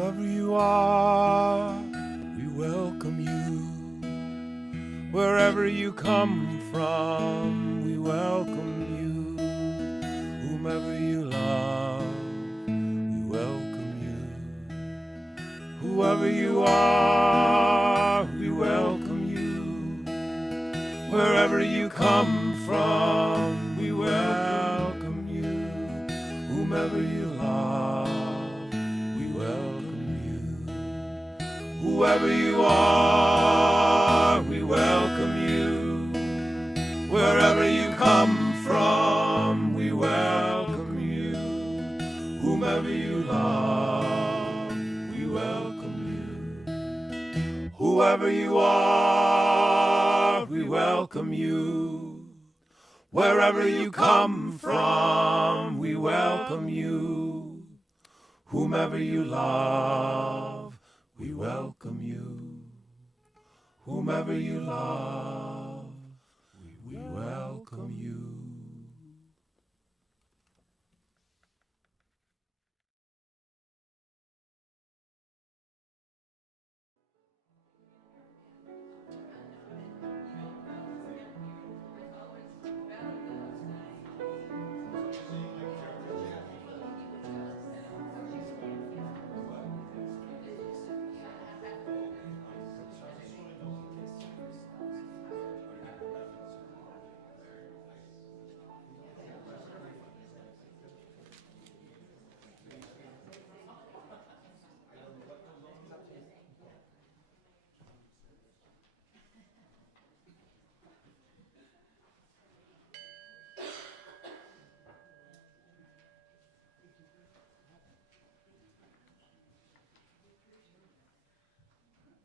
Whoever you are, we welcome you. Wherever you come from, we welcome you. Whomever you love, we welcome you. Whoever you are, we welcome you. Wherever you come from, we welcome you. Whomever you love, we welcome you. Whoever you are, we welcome you. Wherever you come from, we welcome you. Whomever you love, we welcome you. Whoever you are, we welcome you. Wherever you come from, we welcome you. Whomever you love, we welcome you. Whomever you love, we welcome you.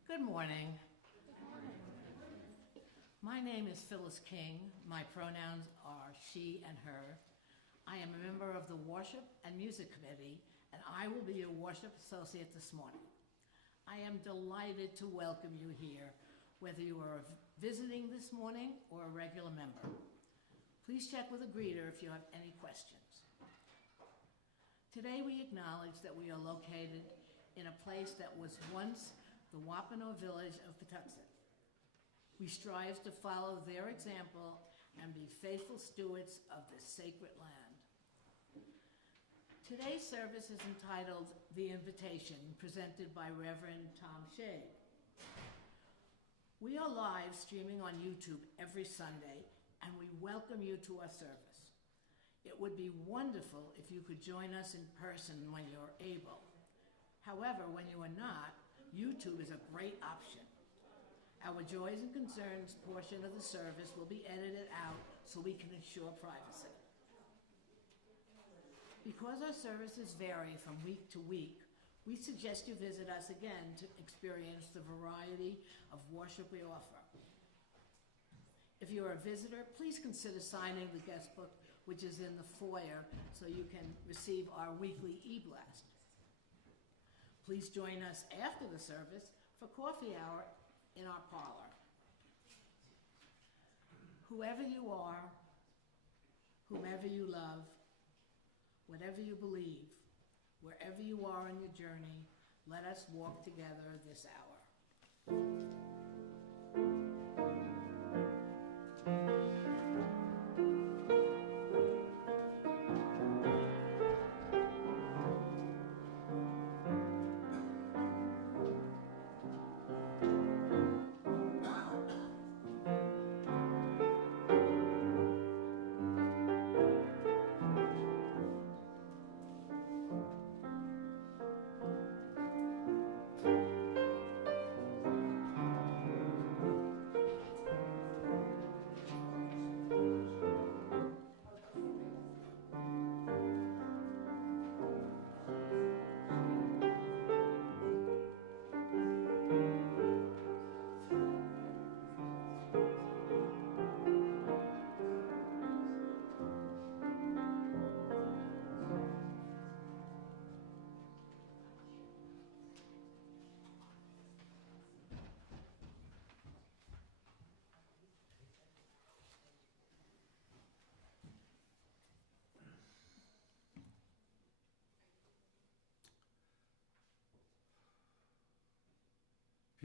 Good morning. My name is Phyllis King. My pronouns are she and her. I am a member of the Worship and Music Committee, and I will be your worship associate this morning. I am delighted to welcome you here, whether you are visiting this morning or a regular member. Please check with a greeter if you have any questions. Today we acknowledge that we are located in a place that was once the Wampanoag village of Patuxent. We strive to follow their example and be faithful stewards of this sacred land. Today's service is entitled The Invitation, presented by Reverend Tom Schade. We are live streaming on YouTube every Sunday, and we welcome you to our service. It would be wonderful if you could join us in person when you're able. However, when you are not, YouTube is a great option. Our joys and concerns portion of the service will be edited out so we can ensure privacy. Because our services vary from week to week, we suggest you visit us again to experience the variety of worship we offer. If you're a visitor, please consider signing the guest book, which is in the foyer, so you can receive our weekly e-blast. Please join us after the service for coffee hour in our parlor. Whoever you are, whomever you love, whatever you believe, wherever you are in your journey, let us walk together this hour.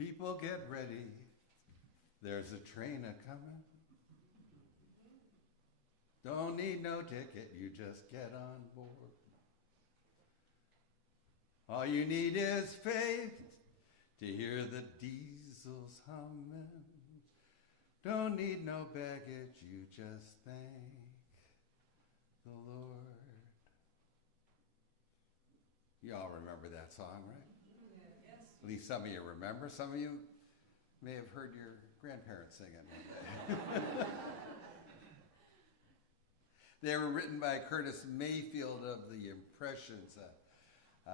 People get ready. There's a train a-comin'. Don't need no ticket, you just get on board. All you need is faith to hear the diesels humming. Don't need no baggage, you just thank the Lord. You all remember that song, right? Yes. At least some of you remember. Some of you may have heard your grandparents sing it one day. They were written by Curtis Mayfield of the Impressions, a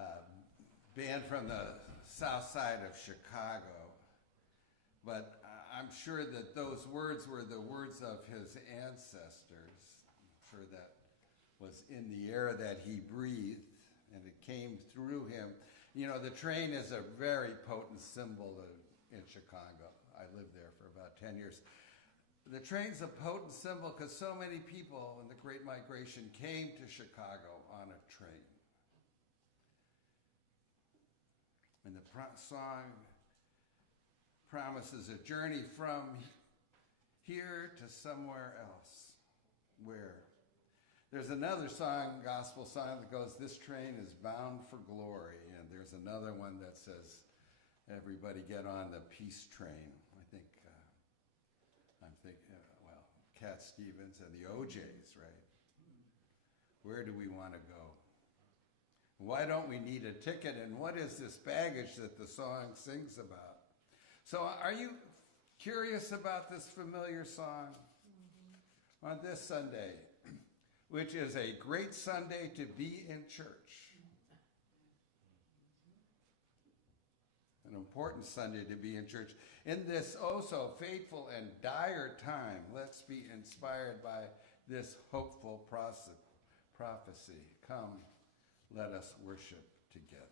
band from the south side of Chicago. But I'm sure that those words were the words of his ancestors. I'm sure that was in the air that he breathed, and it came through him. You know, the train is a very potent symbol in Chicago. I lived there for about 10 years. The train's a potent symbol because so many people in the Great Migration came to Chicago on a train. And the song promises a journey from here to somewhere else. Where? There's another song, gospel song, that goes, "This train is bound for glory." And there's another one that says, "Everybody get on the peace train." I'm thinking, Cat Stevens and the OJs, right? Where do we want to go? Why don't we need a ticket? And what is this baggage that the song sings about? So are you curious about this familiar song? Mm-hmm. On this Sunday, which is a great Sunday to be in church. An important Sunday to be in church. In this oh so fateful and dire time, let's be inspired by this hopeful prophecy. Come, let us worship together.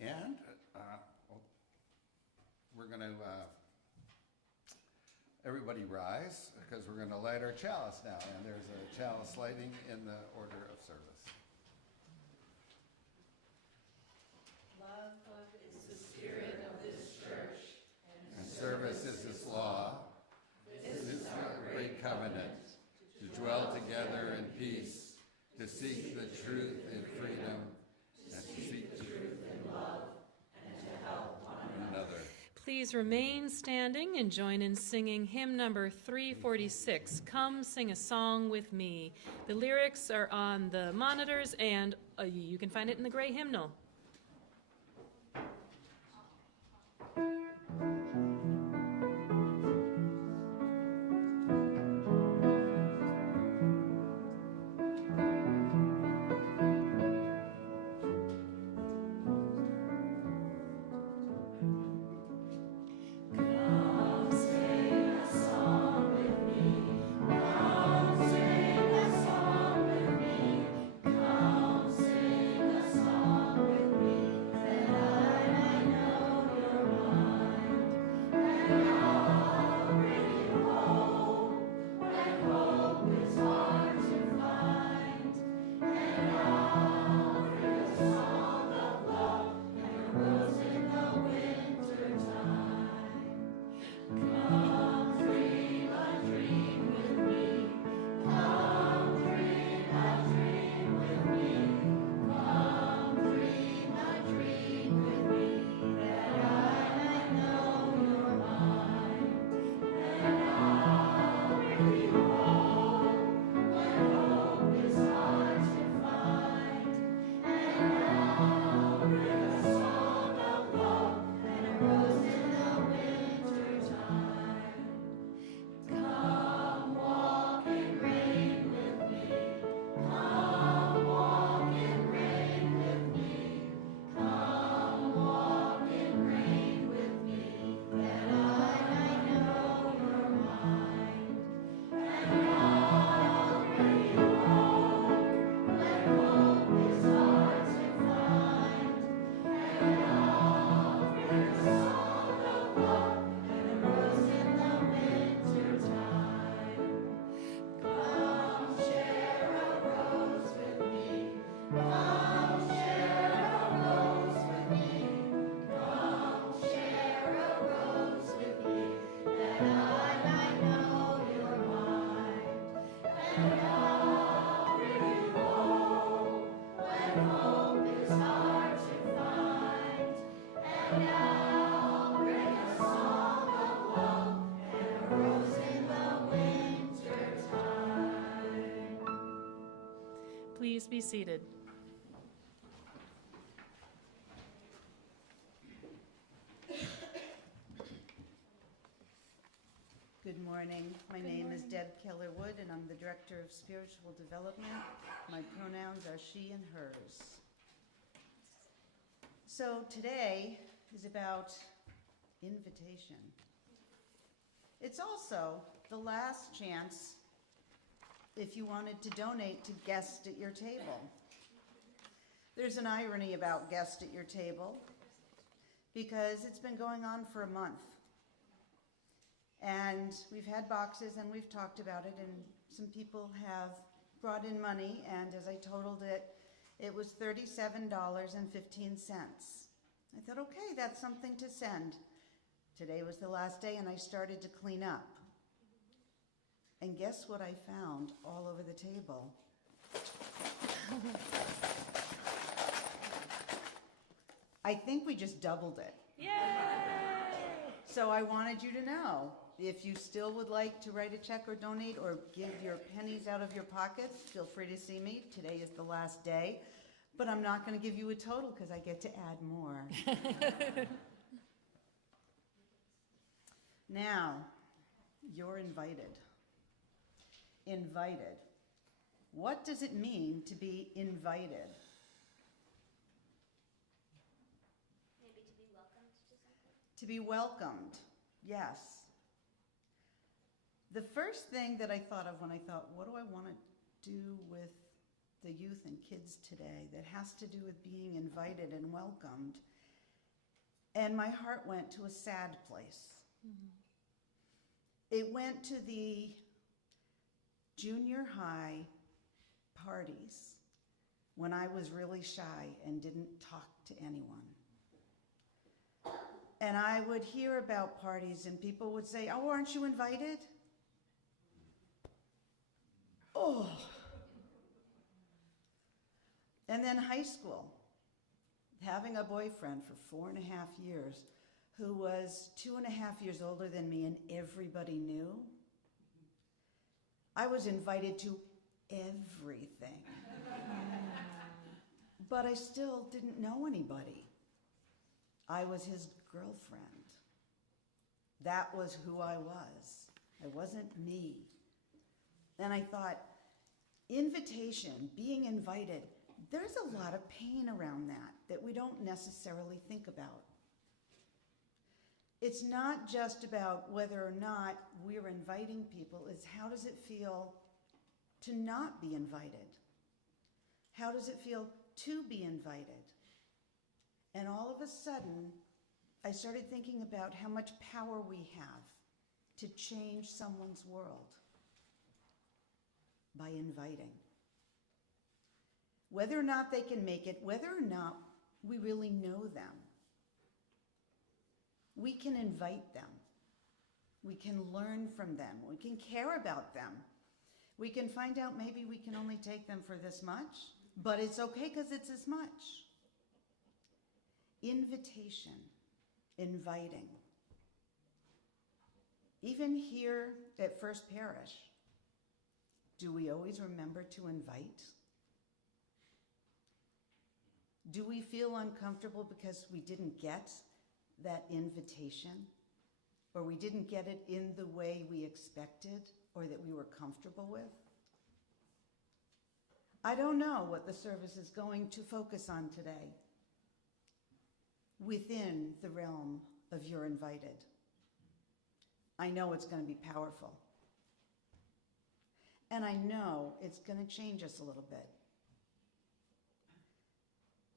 And we're going to, everybody rise, because we're going to light our chalice now. And there's a chalice lighting in the order of service. Service is this law. This is our great covenant, to dwell together in peace, to seek the truth in freedom, and to seek the truth in love, and to help one another. Please remain standing and join in singing hymn number 346, "Come Sing a Song with Me." The lyrics are on the monitors, and you can find it in the gray hymnal. Come sing a song with me. Please be seated. Good morning. My name is Deb Keller Wood, and I'm the Director of Spiritual Development. My pronouns are she and hers. So today is about invitation. It's also the last chance if you wanted to donate to guests at your table. There's an irony about guests at your table because it's been going on for a month. And we've had boxes and we've talked about it, and some people have brought in money, and as I totaled it, it was $37.15. I thought, okay, that's something to send. Today was the last day and I started to clean up. And guess what I found all over the table? I think we just doubled it. Yay! So I wanted you to know, if you still would like to write a check or donate or give your pennies out of your pockets, feel free to see me. Today is the last day, but I'm not going to give you a total because I get to add more. Now, you're invited. Invited. What does it mean to be invited? Maybe to be welcomed to something? To be welcomed, yes. The first thing that I thought of when I thought, what do I want to do with the youth and kids today that has to do with being invited and welcomed? And my heart went to a sad place. It went to the junior high parties when I was really shy and didn't talk to anyone. And I would hear about parties and people would say, oh, aren't you invited? Oh. And then high school, having a boyfriend for 4.5 years who was 2.5 years older than me and everybody knew. I was invited to everything. But I still didn't know anybody. I was his girlfriend. That was who I was. I wasn't me. And I thought, invitation, being invited, there's a lot of pain around that we don't necessarily think about. It's not just about whether or not we're inviting people, it's how does it feel to not be invited? How does it feel to be invited? And all of a sudden, I started thinking about how much power we have to change someone's world by inviting. Whether or not they can make it, whether or not we really know them, we can invite them. We can learn from them. We can care about them. We can find out maybe we can only take them for this much, but it's okay because it's as much. Invitation, inviting. Even here at First Parish, do we always remember to invite? Do we feel uncomfortable because we didn't get that invitation, or we didn't get it in the way we expected or that we were comfortable with? I don't know what the service is going to focus on today within the realm of you're invited. I know it's going to be powerful. And I know it's going to change us a little bit.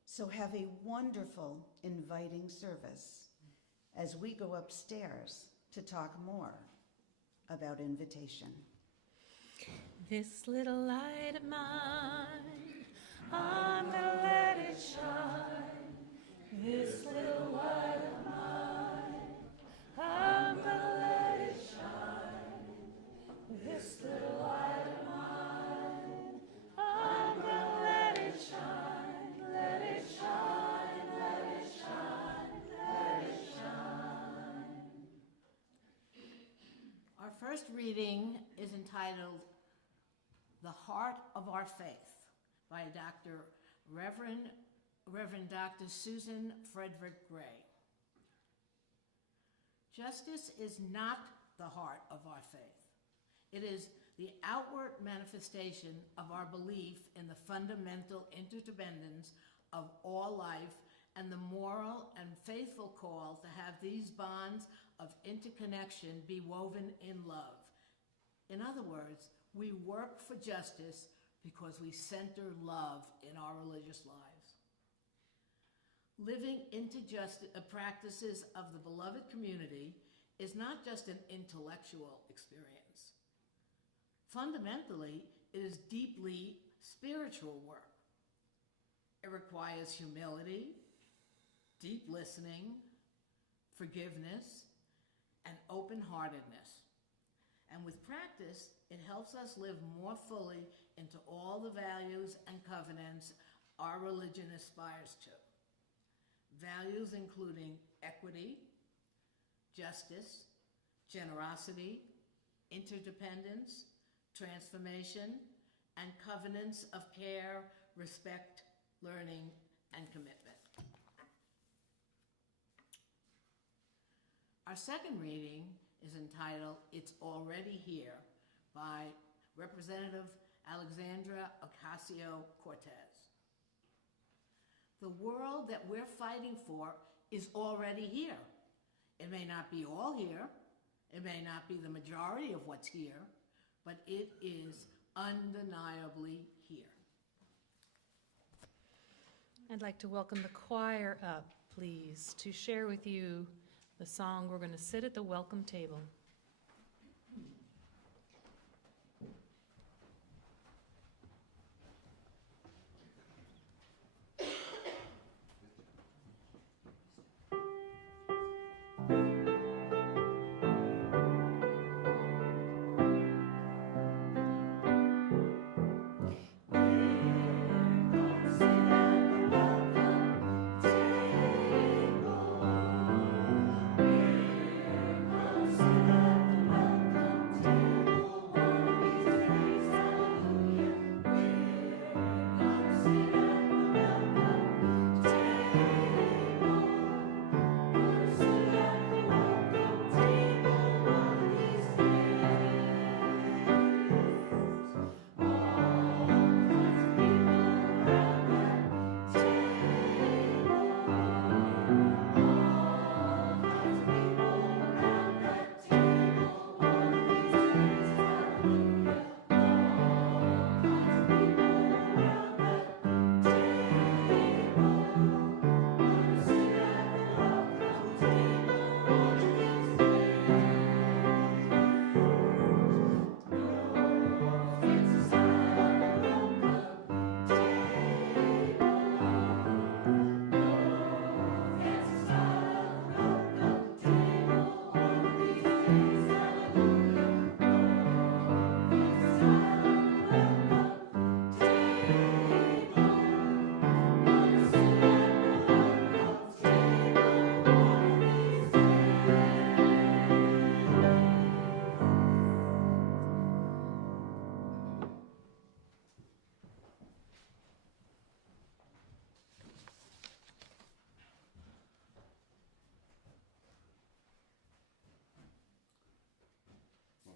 So have a wonderful, inviting service as we go upstairs to talk more about invitation. This little light of mine, I'm gonna let it shine. This little light of mine, I'm gonna let it shine. This little light of mine, I'm gonna let it shine. Let it shine, let it shine, let it shine. Our first reading is entitled The Heart of Our Faith by Reverend Dr. Susan Frederick Gray. Justice is not the heart of our faith. It is the outward manifestation of our belief in the fundamental interdependence of all life and the moral and faithful call to have these bonds of interconnection be woven in love. In other words, we work for justice because we center love in our religious lives. Living into practices of the beloved community is not just an intellectual experience. Fundamentally, it is deeply spiritual work. It requires humility, deep listening, forgiveness, and open-heartedness. And with practice, it helps us live more fully into all the values and covenants our religion aspires to. Values including equity, justice, generosity, interdependence, transformation, and covenants of care, respect, learning, and commitment. Our second reading is entitled, "It's Already Here," by Representative Alexandra Ocasio-Cortez. The world that we're fighting for is already here. It may not be all here, it may not be the majority of what's here, but it is undeniably here. I'd like to welcome the choir up, please, to share with you the song "We're Going to Sit at the Welcome Table."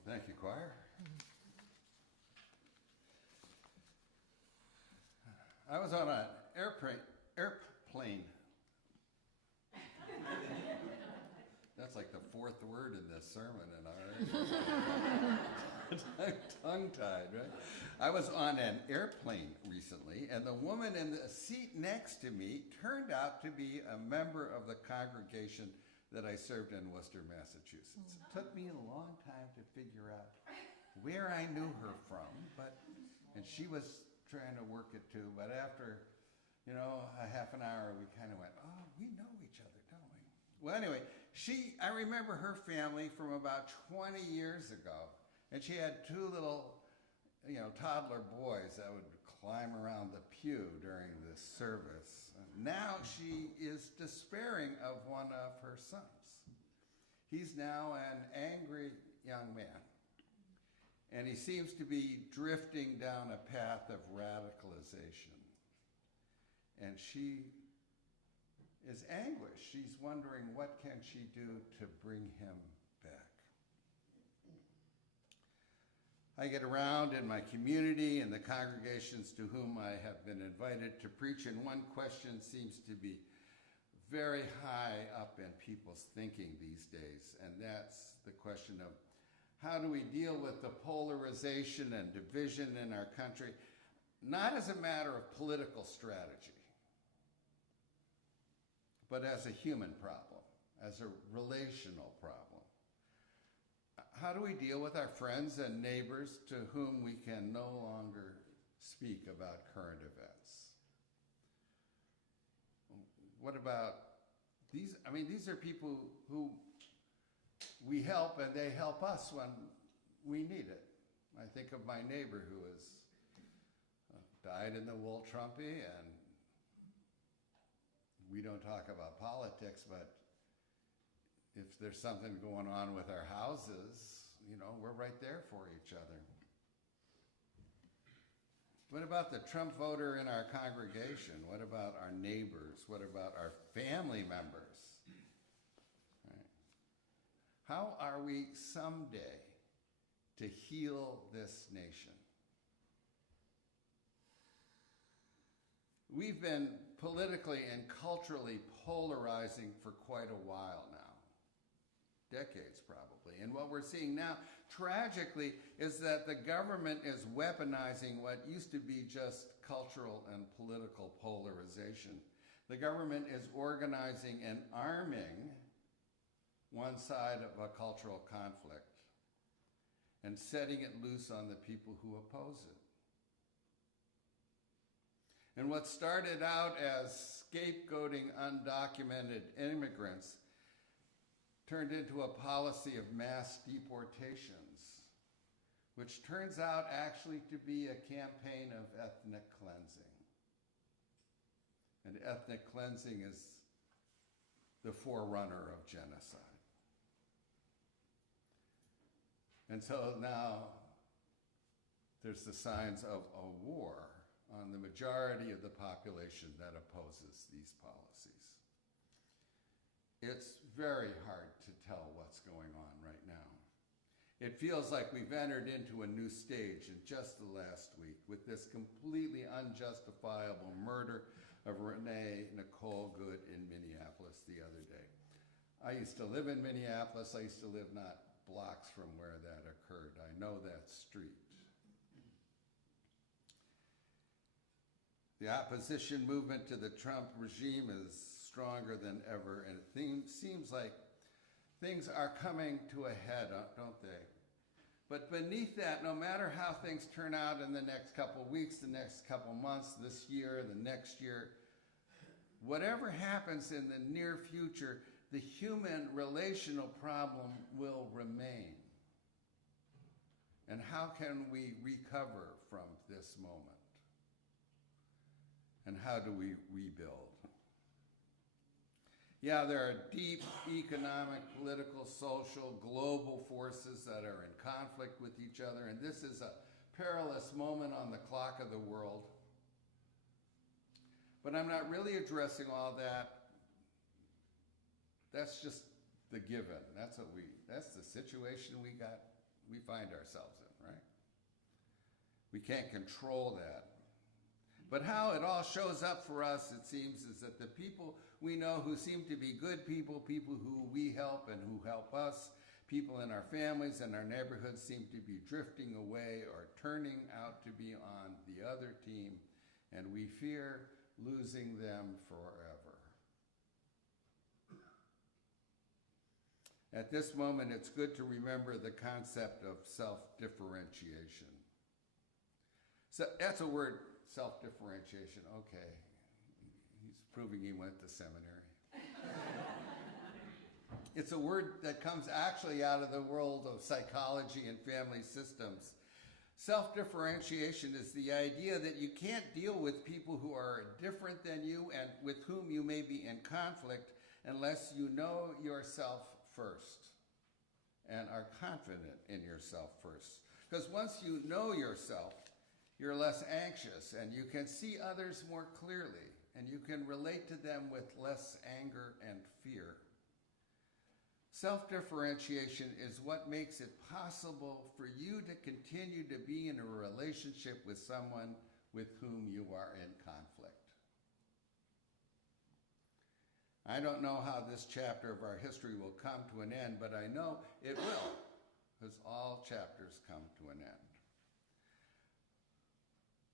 Thank you, choir. I was on an airplane. That's like the fourth word in this sermon, and tongue-tied, right? I was on an airplane recently, and the woman in the seat next to me turned out to be a member of the congregation that I served in Worcester, Massachusetts. It took me a long time to figure out where I knew her from, and she was trying to work it too, but after, a half an hour, we kind of went, oh, we know each other, don't we? Well, anyway, I remember her family from about 20 years ago, and she had two little, toddler boys that would climb around the pew during the service. Now she is despairing of one of her sons. He's now an angry young man. and he seems to be drifting down a path of radicalization. And she is anguished. She's wondering, what can she do to bring him back? I get around in my community and the congregations to whom I have been invited to preach, and one question seems to be very high up in people's thinking these days, and that's the question of how do we deal with the polarization and division in our country, not as a matter of political strategy, but as a human problem, as a relational problem. How do we deal with our friends and neighbors to whom we can no longer speak about current events? What about these? I mean, these are people who we help and they help us when we need it. I think of my neighbor who has died in the wool trumpy, and we don't talk about politics, but if there's something going on with our houses, you know, we're right there for each other. What about the Trump voter in our congregation? What about our neighbors? What about our family members? Right. How are we someday to heal this nation? We've been politically and culturally polarizing for quite a while now, decades probably. And what we're seeing now, tragically, is that the government is weaponizing what used to be just cultural and political polarization. The government is organizing and arming one side of a cultural conflict and setting it loose on the people who oppose it. And what started out as scapegoating undocumented immigrants turned into a policy of mass deportations, which turns out actually to be a campaign of ethnic cleansing. And ethnic cleansing is the forerunner of genocide. And so now there's the signs of a war on the majority of the population that opposes these policies. It's very hard to tell what's going on right now. It feels like we've entered into a new stage in just the last week with this completely unjustifiable murder of Renee Nicole Good in Minneapolis the other day. I used to live in Minneapolis. I used to live not blocks from where that occurred. I know that street. The opposition movement to the Trump regime is stronger than ever, and it seems like things are coming to a head, don't they? But beneath that, no matter how things turn out in the next couple of weeks, the next couple of months, this year, the next year, whatever happens in the near future, the human relational problem will remain. And how can we recover from this moment? And how do we rebuild? Yeah, there are deep economic, political, social, global forces that are in conflict with each other, and this is a perilous moment on the clock of the world. But I'm not really addressing all that. That's just the given. That's the situation we find ourselves in, right? We can't control that. But how it all shows up for us, it seems, is that the people we know who seem to be good people, people who we help and who help us, people in our families and our neighborhoods seem to be drifting away or turning out to be on the other team, and we fear losing them forever. At this moment, it's good to remember the concept of self-differentiation. So that's a word. Self-differentiation, okay. He's proving he went to seminary. It's a word that comes actually out of the world of psychology and family systems. Self-differentiation is the idea that you can't deal with people who are different than you and with whom you may be in conflict unless you know yourself first and are confident in yourself first. Because once you know yourself, you're less anxious and you can see others more clearly and you can relate to them with less anger and fear. Self-differentiation is what makes it possible for you to continue to be in a relationship with someone with whom you are in conflict. I don't know how this chapter of our history will come to an end, but I know it will, because all chapters come to an end.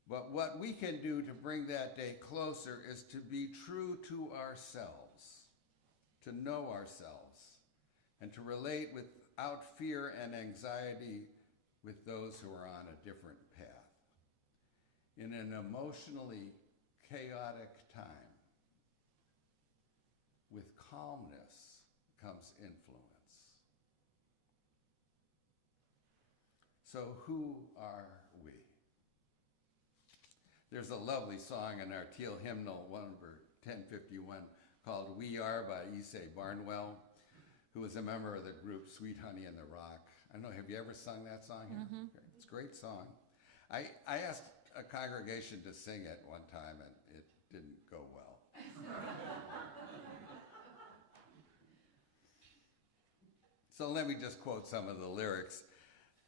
But what we can do to bring that day closer is to be true to ourselves, to know ourselves, and to relate without fear and anxiety with those who are on a different path. In an emotionally chaotic time, with calmness comes influence. So who are we? There's a lovely song in our Teal hymnal, number 1051, called We Are by Isay Barnwell, who was a member of the group Sweet Honey in the Rock. I don't know, have you ever sung that song here? Mm-hmm. It's a great song. I asked a congregation to sing it one time and it didn't go well. So let me just quote some of the lyrics.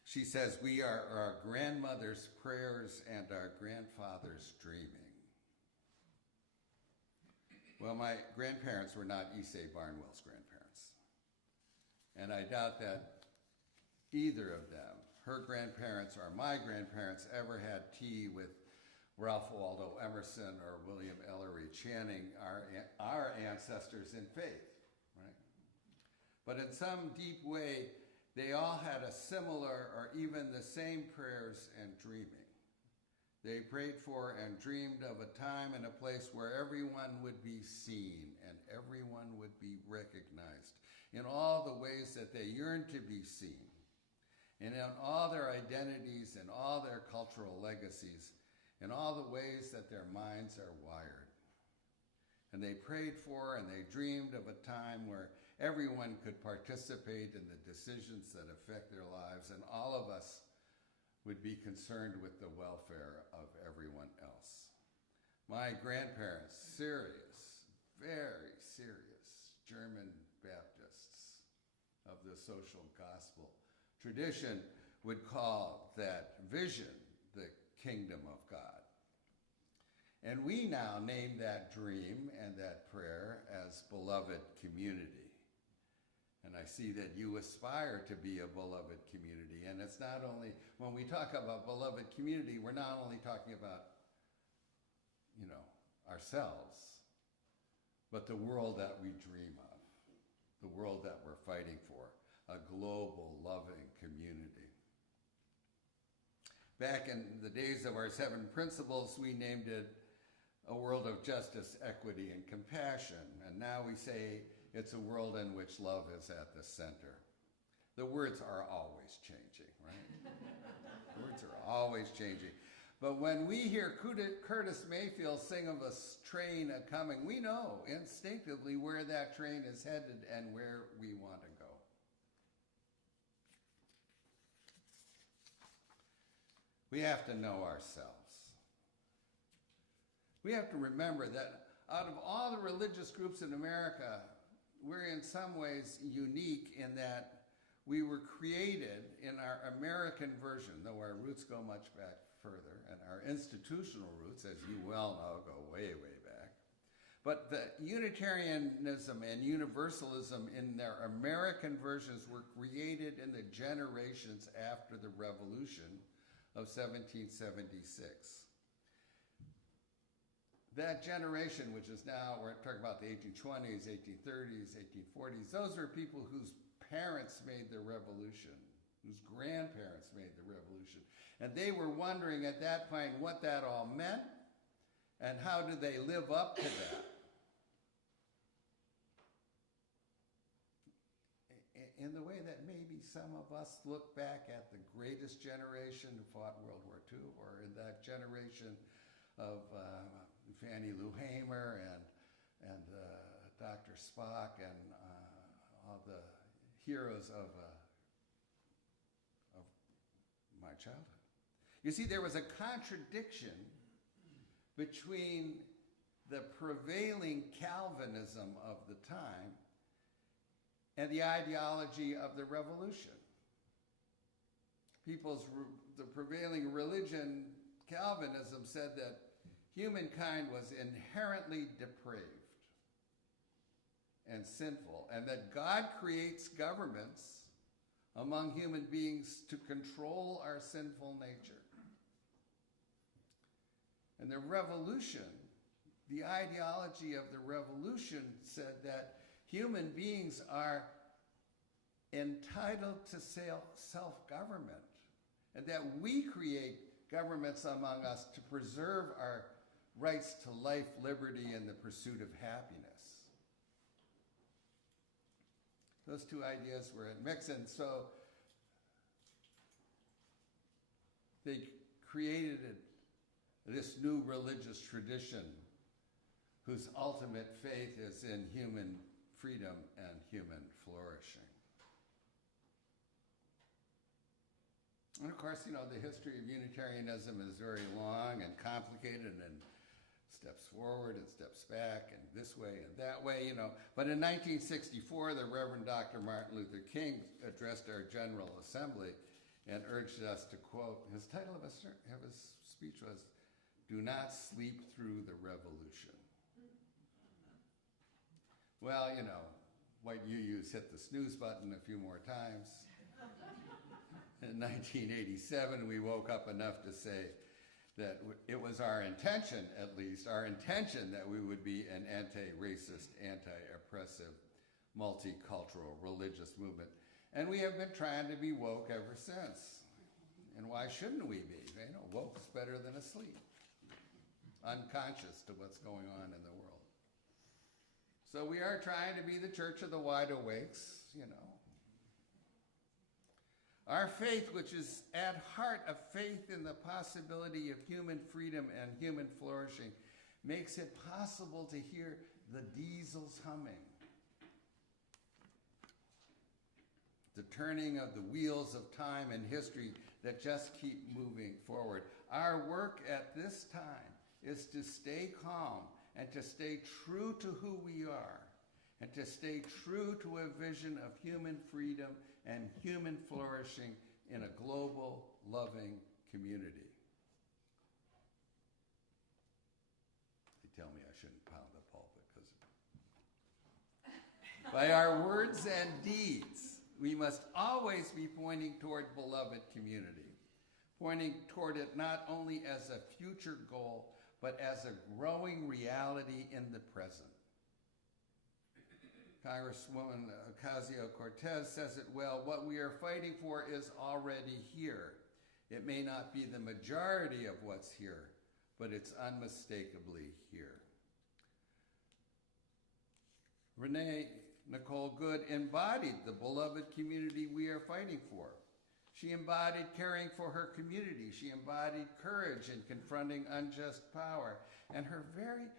She says, we are our grandmother's prayers and our grandfather's dreaming. Well, my grandparents were not Isay Barnwell's grandparents. And I doubt that either of them, her grandparents or my grandparents, ever had tea with Ralph Waldo Emerson or William Ellery Channing, our ancestors in faith, right? But in some deep way, they all had a similar or even the same prayers and dreaming. They prayed for and dreamed of a time and a place where everyone would be seen and everyone would be recognized in all the ways that they yearned to be seen, and in all their identities and all their cultural legacies, in all the ways that their minds are wired. And they prayed for and they dreamed of a time where everyone could participate in the decisions that affect their lives, and all of us would be concerned with the welfare of everyone else. My grandparents, serious, very serious German Baptists of the social gospel tradition, would call that vision the kingdom of God. And we now name that dream and that prayer as beloved community. And I see that you aspire to be a beloved community. And it's not only, when we talk about beloved community, we're not only talking about, ourselves, but the world that we dream of, the world that we're fighting for, a global, loving community. Back in the days of our 7 principles, we named it a world of justice, equity, and compassion. And now we say it's a world in which love is at the center. The words are always changing, right? The words are always changing. But when we hear Curtis Mayfield sing of a train a-coming, we know instinctively where that train is headed and where we want to go. We have to know ourselves. We have to remember that out of all the religious groups in America, we're in some ways unique in that we were created in our American version, though our roots go much back further, and our institutional roots, as you well know, go way, way back. But the Unitarianism and Universalism in their American versions were created in the generations after the Revolution of 1776. That generation, which is now, we're talking about the 1820s, 1830s, 1840s, those are people whose parents made the revolution, whose grandparents made the revolution. And they were wondering at that point what that all meant and how do they live up to that. In the way that maybe some of us look back at the greatest generation who fought World War II, or in that generation of Fannie Lou Hamer and Dr. Spock and all the heroes of my childhood. You see, there was a contradiction between the prevailing Calvinism of the time and the ideology of the revolution. The prevailing religion, Calvinism, said that humankind was inherently depraved and sinful, and that God creates governments among human beings to control our sinful nature. And the revolution, the ideology of the revolution said that human beings are entitled to self-government, and that we create governments among us to preserve our rights to life, liberty, and the pursuit of happiness. Those two ideas were in mix, and so they created this new religious tradition whose ultimate faith is in human freedom and human flourishing. And of course, the history of Unitarianism is very long and complicated and steps forward and steps back and this way and that way, But in 1964, the Reverend Dr. Martin Luther King addressed our General Assembly and urged us to quote, his title of his speech was, "Do not sleep through the revolution." Well, white UUs hit the snooze button a few more times. In 1987, we woke up enough to say that it was our intention, at least, that we would be an anti-racist, anti-oppressive, multicultural religious movement. And we have been trying to be woke ever since. And why shouldn't we be? Woke's better than asleep, unconscious to what's going on in the world. So we are trying to be the church of the wide awakes, Our faith, which is at heart a faith in the possibility of human freedom and human flourishing, makes it possible to hear the diesels humming, the turning of the wheels of time and history that just keep moving forward. Our work at this time is to stay calm and to stay true to who we are, and to stay true to a vision of human freedom and human flourishing in a global, loving community. They tell me I shouldn't pound the pulpit because by our words and deeds, we must always be pointing toward beloved community, pointing toward it not only as a future goal, but as a growing reality in the present. Congresswoman Ocasio-Cortez says it well, what we are fighting for is already here. It may not be the majority of what's here, but it's unmistakably here. Renee Nicole Good embodied the beloved community we are fighting for. She embodied caring for her community. She embodied courage in confronting unjust power. And her very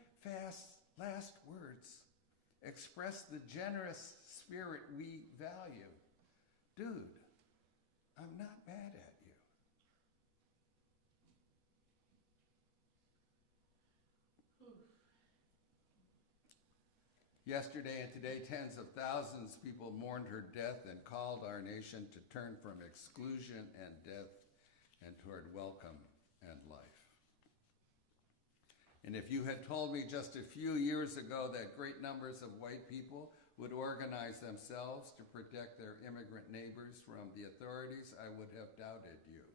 last words express the generous spirit we value. Dude, I'm not mad at you. Yesterday and today, tens of thousands of people mourned her death and called our nation to turn from exclusion and death and toward welcome and life. And if you had told me just a few years ago that great numbers of white people would organize themselves to protect their immigrant neighbors from the authorities, I would have doubted you.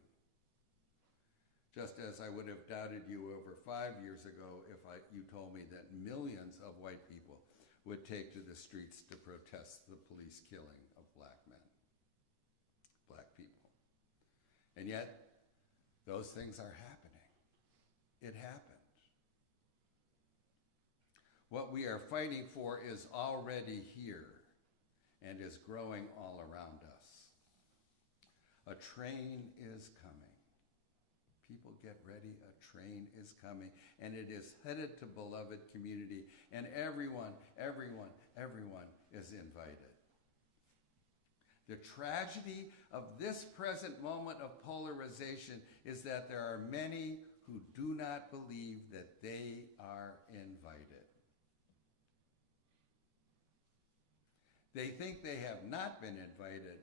Just as I would have doubted you over 5 years ago if you told me that millions of white people would take to the streets to protest the police killing of black men, black people. And yet, those things are happening. It happened. What we are fighting for is already here and is growing all around us. A train is coming. People get ready, a train is coming, and it is headed to beloved community, and everyone is invited. The tragedy of this present moment of polarization is that there are many who do not believe that they are invited. They think they have not been invited,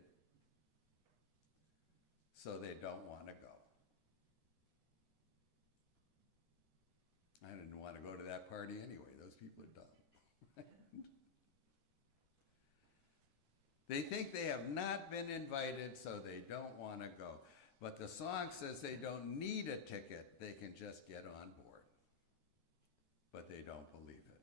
so they don't want to go. I didn't want to go to that party anyway. Those people are dumb. They think they have not been invited, so they don't want to go. But the song says they don't need a ticket. They can just get on board. But they don't believe it.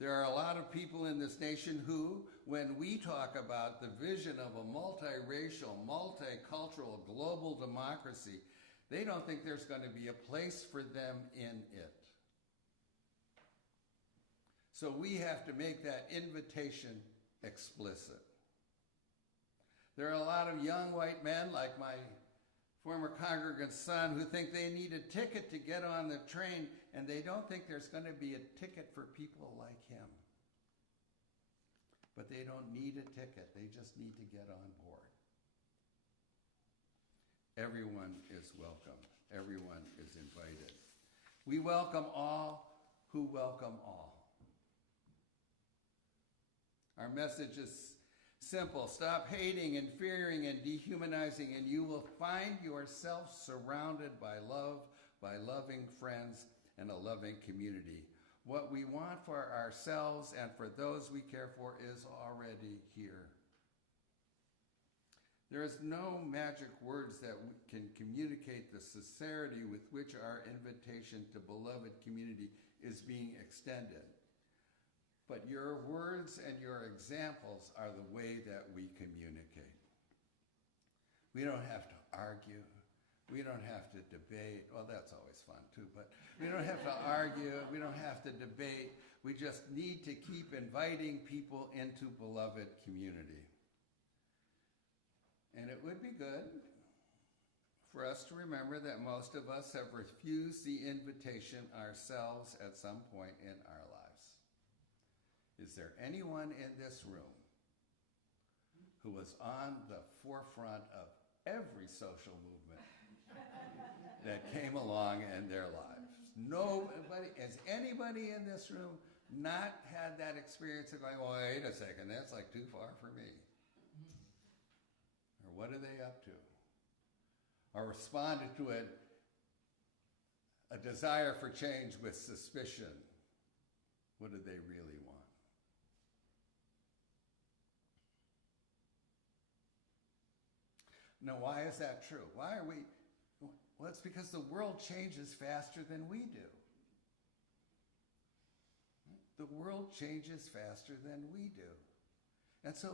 There are a lot of people in this nation who, when we talk about the vision of a multiracial, multicultural, global democracy, they don't think there's going to be a place for them in it. So we have to make that invitation explicit. There are a lot of young white men, like my former congregant's son, who think they need a ticket to get on the train, and they don't think there's going to be a ticket for people like him. But they don't need a ticket. They just need to get on board. Everyone is welcome. Everyone is invited. We welcome all who welcome all. Our message is simple. Stop hating and fearing and dehumanizing, and you will find yourself surrounded by love, by loving friends, and a loving community. What we want for ourselves and for those we care for is already here. There is no magic words that can communicate the sincerity with which our invitation to beloved community is being extended. But your words and your examples are the way that we communicate. We don't have to argue. We don't have to debate. Well, that's always fun too, but we don't have to argue. We don't have to debate. We just need to keep inviting people into beloved community. And it would be good for us to remember that most of us have refused the invitation ourselves at some point in our lives. Is there anyone in this room who was on the forefront of every social movement that came along in their lives? Nobody, has anybody in this room not had that experience of going, well, wait a second, that's like too far for me? Or what are they up to? Or responded to a desire for change with suspicion? What do they really want? Now, why is that true? Why are we? Well, it's because the world changes faster than we do. The world changes faster than we do. And so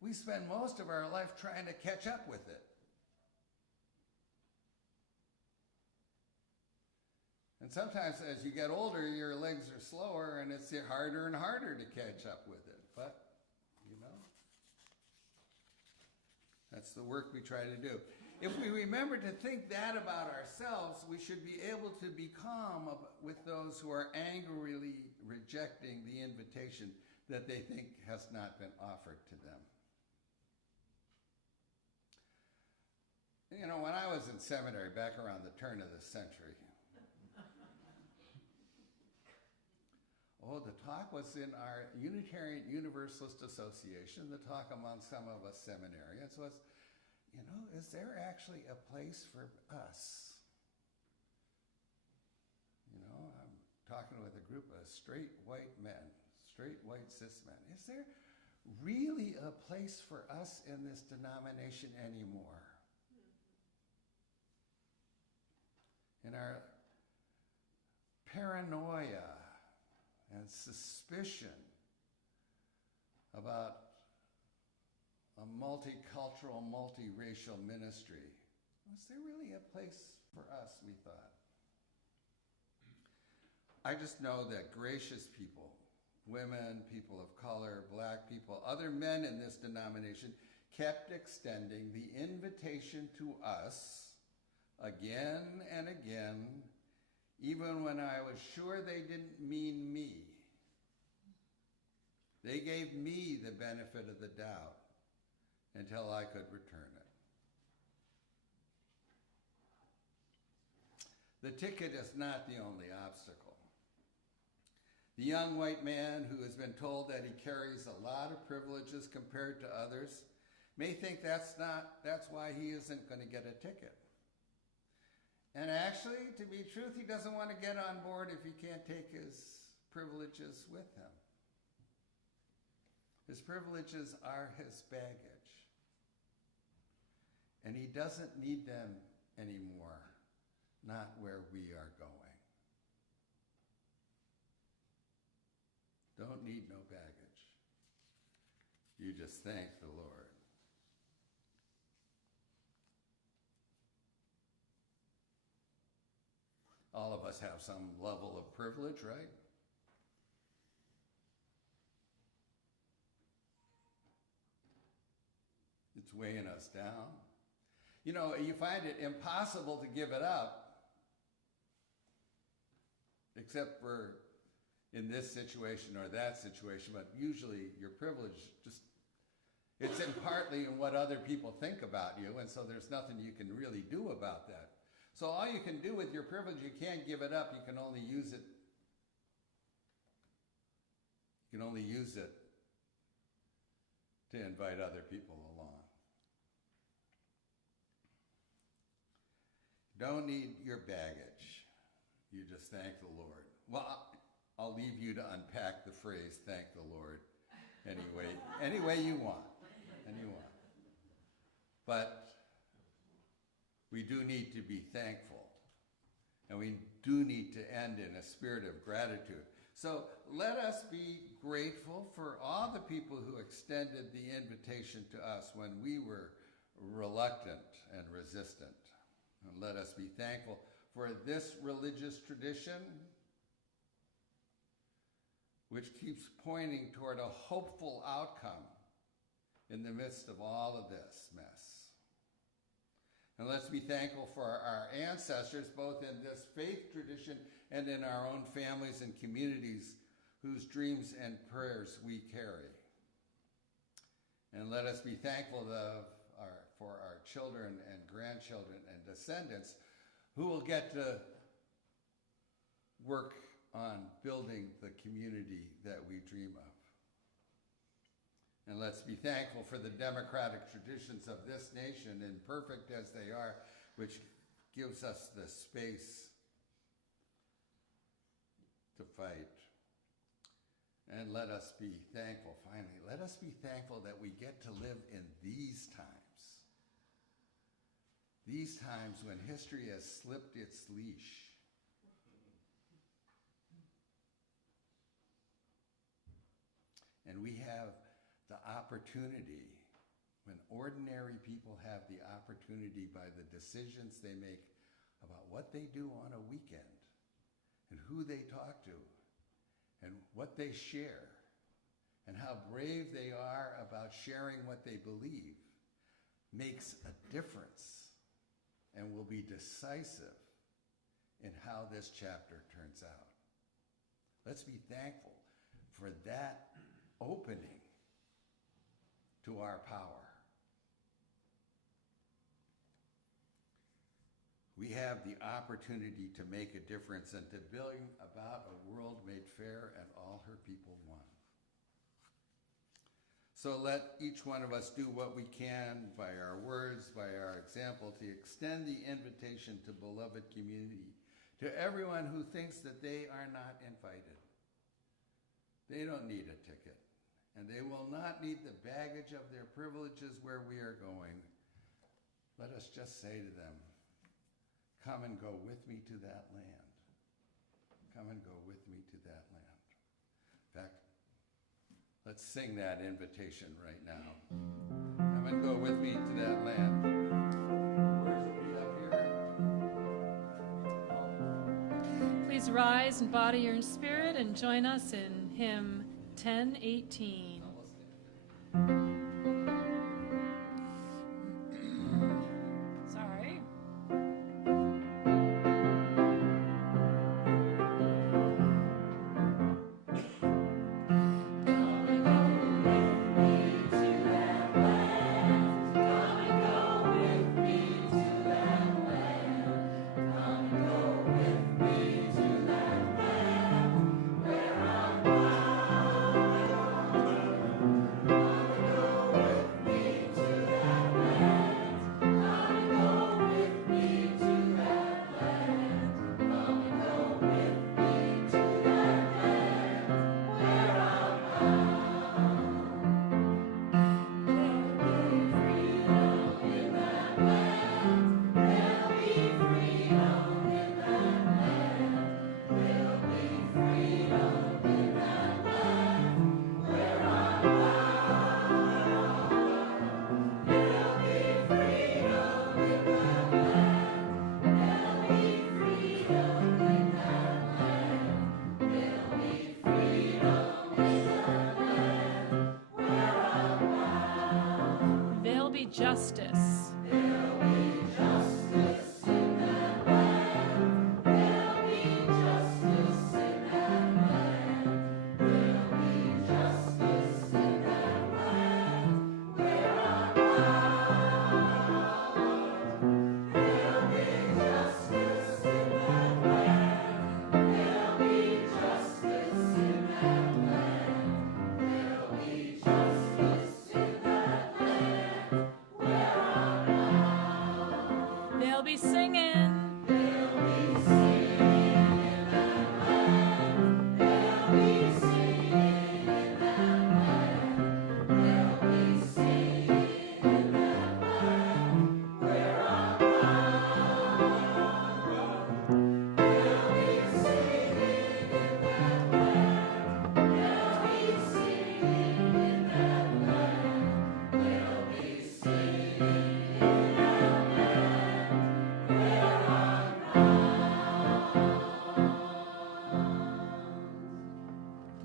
we spend most of our life trying to catch up with it. And sometimes as you get older, your legs are slower and it's harder and harder to catch up with it. But, you know, that's the work we try to do. If we remember to think that about ourselves, we should be able to be calm with those who are angrily rejecting the invitation that they think has not been offered to them. You know, when I was in seminary back around the turn of the century, the talk was in our Unitarian Universalist Association. The talk among some of us seminarians was, you know, is there actually a place for us? You know, I'm talking with a group of straight white men, straight white cis men. Is there really a place for us in this denomination anymore? In our paranoia and suspicion about a multicultural, multiracial ministry, was there really a place for us, we thought? I just know that gracious people, women, people of color, black people, other men in this denomination kept extending the invitation to us again and again, even when I was sure they didn't mean me. They gave me the benefit of the doubt until I could return it. The ticket is not the only obstacle. The young white man who has been told that he carries a lot of privileges compared to others may think that's why he isn't going to get a ticket. And actually, to be truth, he doesn't want to get on board if he can't take his privileges with him. His privileges are his baggage. And he doesn't need them anymore, not where we are going. Don't need no baggage. You just thank the Lord. All of us have some level of privilege, right? It's weighing us down. You know, you find it impossible to give it up, except for in this situation or that situation, but usually your privilege it's in partly in what other people think about you, and so there's nothing you can really do about that. So all you can do with your privilege, you can't give it up, you can only use it. You can only use it to invite other people along. Don't need your baggage. You just thank the Lord. Well, I'll leave you to unpack the phrase, thank the Lord, any way you want. But we do need to be thankful. And we do need to end in a spirit of gratitude. So let us be grateful for all the people who extended the invitation to us when we were reluctant and resistant. And let us be thankful for this religious tradition, which keeps pointing toward a hopeful outcome in the midst of all of this mess. And let's be thankful for our ancestors, both in this faith tradition and in our own families and communities, whose dreams and prayers we carry. And let us be thankful for our children and grandchildren and descendants who will get to work on building the community that we dream of. And let's be thankful for the democratic traditions of this nation, imperfect as they are, which gives us the space to fight. And let us be thankful, finally, let us be thankful that we get to live in these times when history has slipped its leash. And we have the opportunity, when ordinary people have the opportunity by the decisions they make about what they do on a weekend and who they talk to and what they share and how brave they are about sharing what they believe, makes a difference and will be decisive in how this chapter turns out. Let's be thankful for that opening to our power. We have the opportunity to make a difference and to bring about a world made fair and all her people one. So let each one of us do what we can by our words, by our example, to extend the invitation to beloved community, to everyone who thinks that they are not invited. They don't need a ticket. And they will not need the baggage of their privileges where we are going. Let us just say to them, come and go with me to that land. Come and go with me to that land. In fact, let's sing that invitation right now. Come and go with me to that land. Where is it up here? Please rise in body or in spirit and join us in hymn 1018. Sorry. Coming justice. They'll be singing.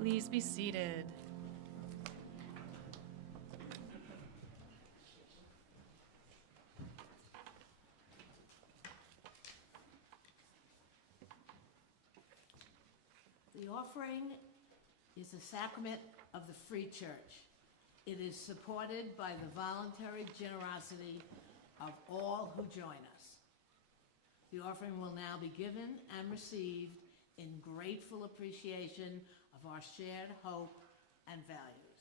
Please be seated. The offering is a sacrament of the Free Church. It is supported by the voluntary generosity of all who join us. The offering will now be given and received in grateful appreciation of our shared hope and values.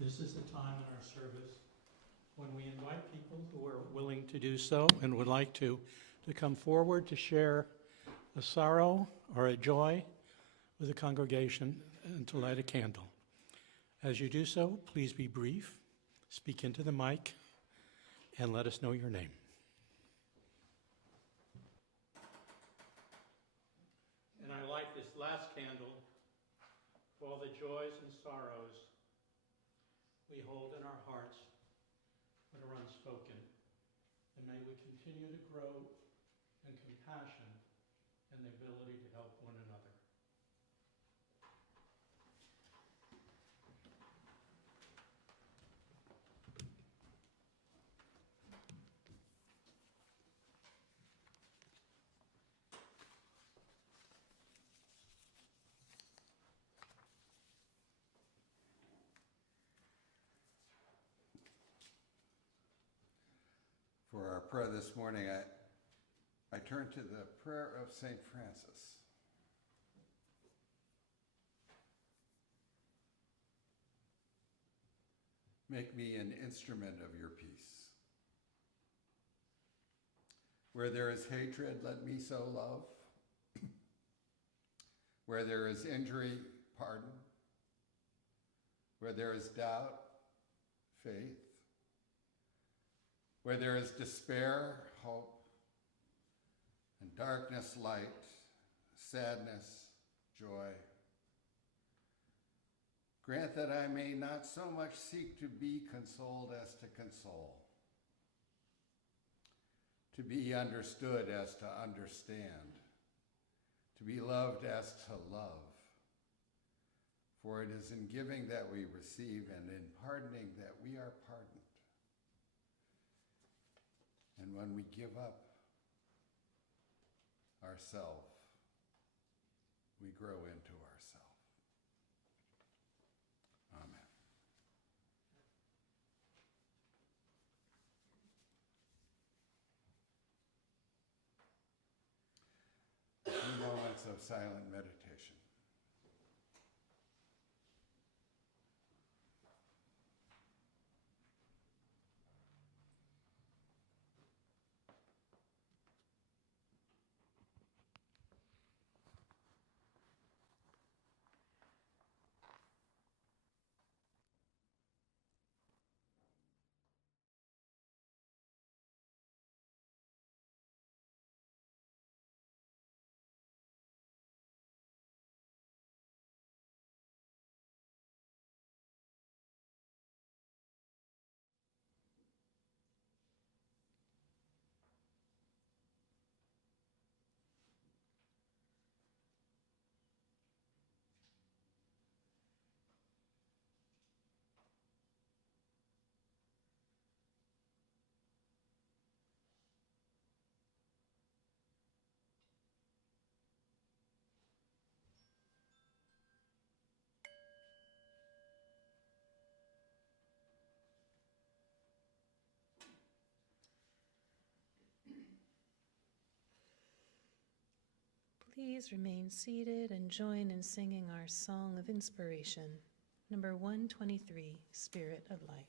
This is the time in our service when we invite people who are willing to do so and would like to come forward to share a sorrow or a joy with the congregation and to light a candle. As you do so, please be brief, speak into the mic, and let us know your name. And I light this last candle for all the joys and sorrows we hold in our hearts but are unspoken. And may we continue to grow in compassion and the ability to help one another. For our prayer this morning, I turn to the prayer of St. Francis. Make me an instrument of your peace. Where there is hatred, let me sow love. Where there is injury, pardon. Where there is doubt, faith. Where there is despair, hope. And darkness, light. Sadness, joy. Grant that I may not so much seek to be consoled as to console, to be understood as to understand, to be loved as to love. For it is in giving that we receive, and in pardoning that we are pardoned. And when we give up ourself, we grow into ourself. Amen. A few moments of silent meditation. Please remain seated and join in singing our Song of Inspiration, number 123, Spirit of Life.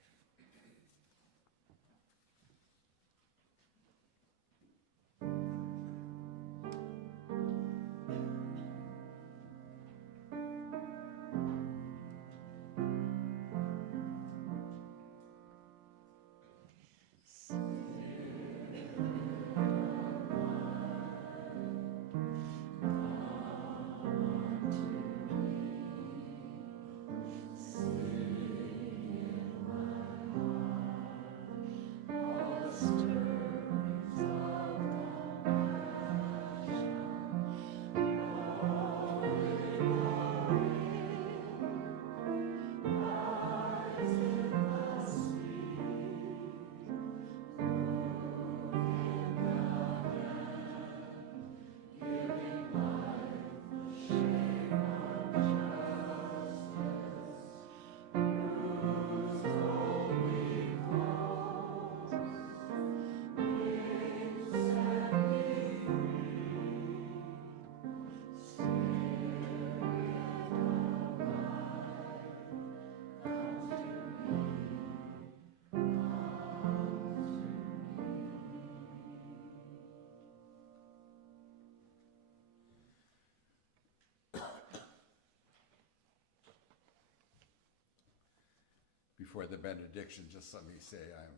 Before the benediction, just let me say I'm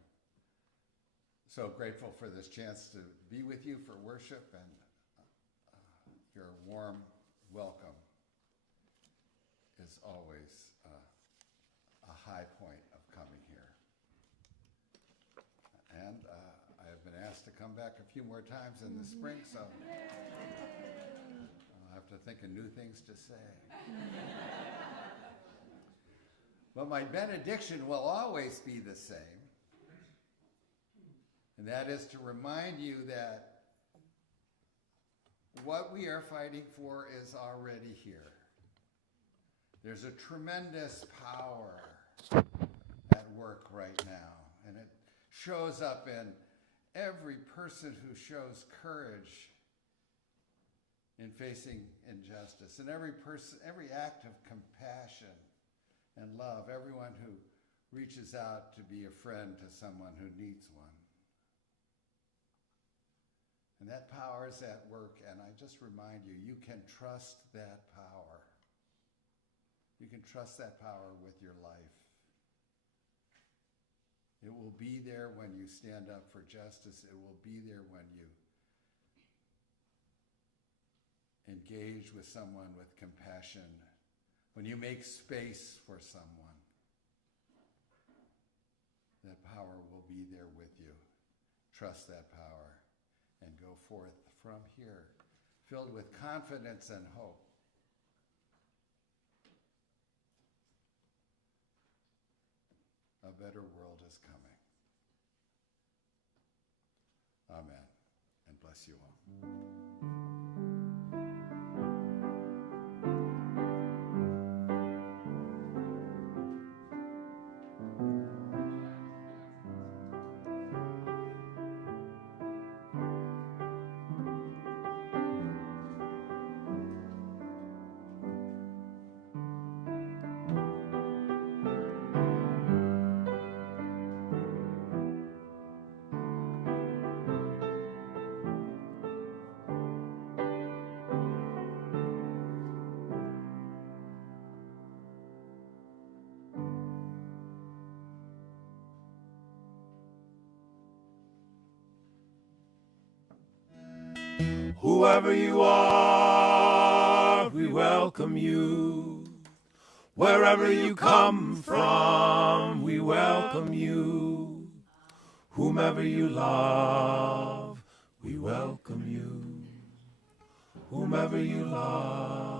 so grateful for this chance to be with you for worship, and your warm welcome is always a high point of coming here. And I have been asked to come back a few more times in the spring, so I'll have to think of new things to say. But my benediction will always be the same. And that is to remind you that what we are fighting for is already here. There's a tremendous power at work right now. And it shows up in every person who shows courage in facing injustice, and every act of compassion and love, everyone who reaches out to be a friend to someone who needs one. And that power is at work, and I just remind you, you can trust that power. You can trust that power with your life. It will be there when you stand up for justice. It will be there when you engage with someone with compassion, when you make space for someone. That power will be there with you. Trust that power and go forth from here, filled with confidence and hope. A better world is coming. Amen. And bless you all. Whoever you are, we welcome you. Wherever you come from, we welcome you. Whomever you love, we welcome you. Whomever you love.